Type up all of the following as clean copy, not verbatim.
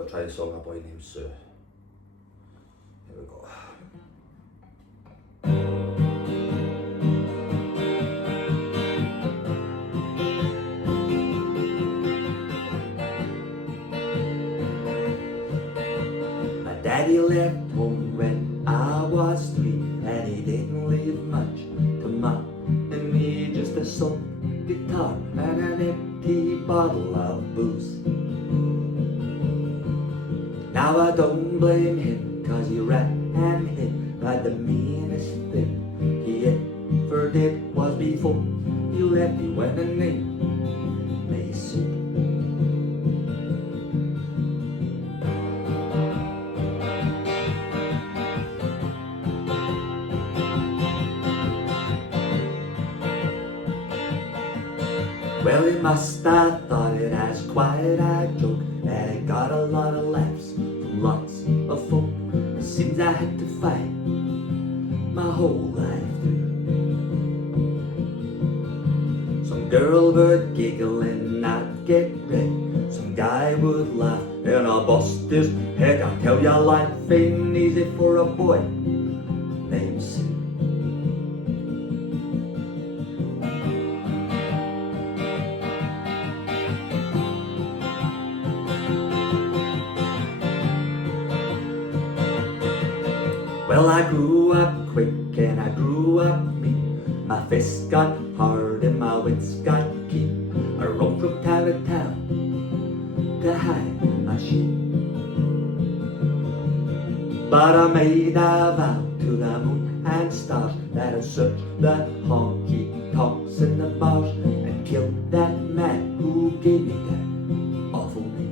got to try the song A Boy Named Sue. Here we go. My daddy left home when I was 3, and he didn't leave much to Mom and me, just a song, guitar, and an empty bottle of booze. Now I don't blame him, 'cause he ran and hid, but the meanest thing he ever did was before he left me when the name may suit. Well, he must have thought it as quite a joke, and it got a lot of laughs from lots of folk. It seems I had to fight my whole life through. Some girl would giggle and I'd get red, some guy would laugh and I'd bust his head. I tell ya, life ain't easy for a boy named Sue. Well, I grew up quick and I grew up mean. My fists got hard and my wits got keen. I roamed from town to town to hide my shame. But I made a vow to the moon and stars that I'd search the honky-tonks in the bars and kill that man who gave me that awful name.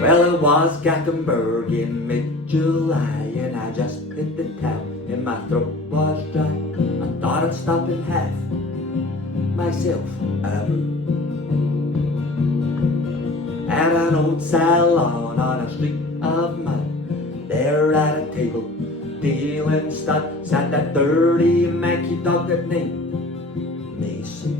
Well, it was Gothenburg in mid-July, and I just hit the town and my throat was dry. I thought I'd stop and have myself a brew at an old salon on a street of mud. There at a table, dealing stud, sat that dirty manky dog that named me Sue.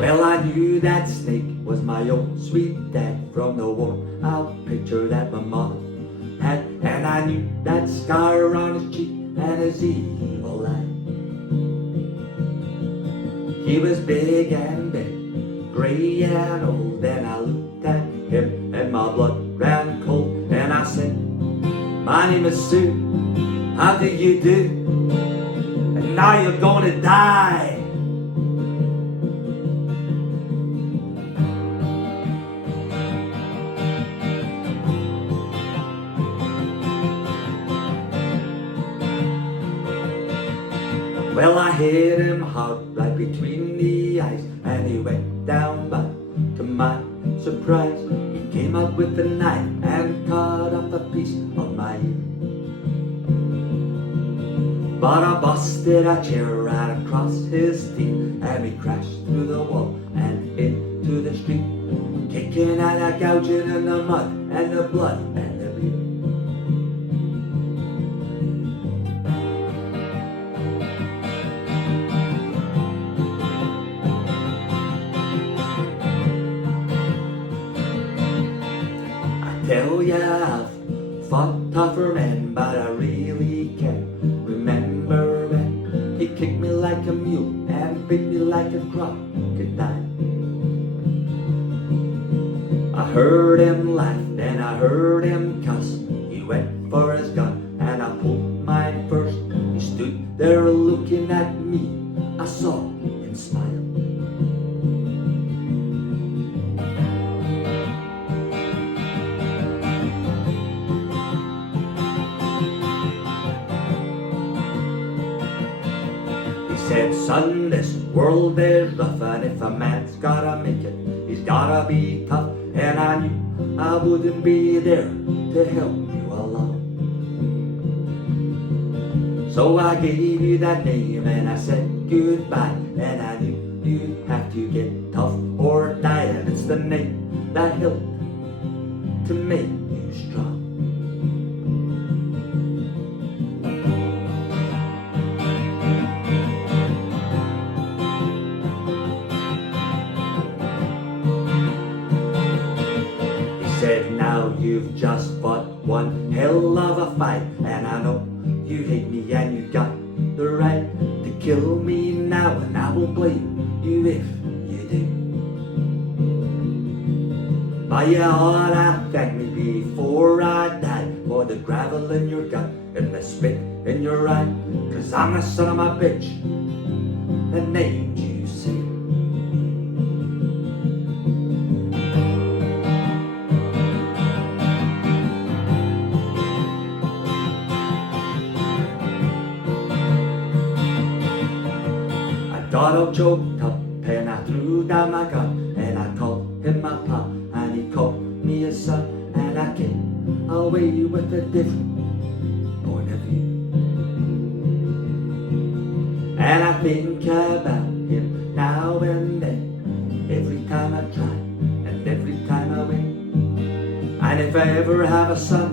Well, I knew that snake was my old sweet dad from the worn-out picture that my mom had, and I knew that scar on his cheek and his evil eye. He was big and big, gray and old, and I looked at him and my blood ran cold, and I said, "My name is Sue, how do you do? And now you're gonna die." Well, I hit him hard right between the eyes, and he went down, but to my surprise, he came up with a knife and cut off a piece of my ear. But I busted a chair right across his teeth, and we crashed through the wall and into the street, kicking and a gouging in the mud and the blood and the beer. Tell ya, I've fought tougher men, but I really can't remember when he kicked me like a mule and bit me like a crocodile. I heard him laugh, then I heard him cuss. He went for his gun and I pulled mine first. He stood there looking at me, I saw him smile. Said, "Son, this world is rough, and if a man's gotta make it, he's gotta be tough." And I knew I wouldn't be there to help you along. So So I gave you that name and I said goodbye. And I knew you'd have to get tough or die. And it's the name that helped to make you strong. He said, now you've just fought one hell of a fight, and I know you hate me and you got the right to kill me now, and I won't blame you if you do. But you ought to thank me before I die for the gravel in your gut and the spit in your eye, 'cause I'm the son of my bitch that named you Sue. Got all choked up and I threw down my gun, and I called him my pa and he called me his son, and I came away with a different point of view. And I think about him now and then, every time I try and every time I win. And if I ever have a son,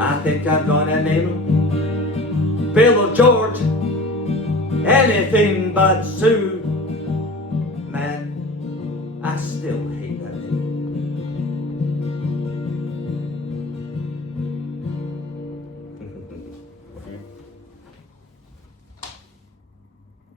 I think I'm gonna name him Bill or George, anything but Sue. Man, I still hate that name.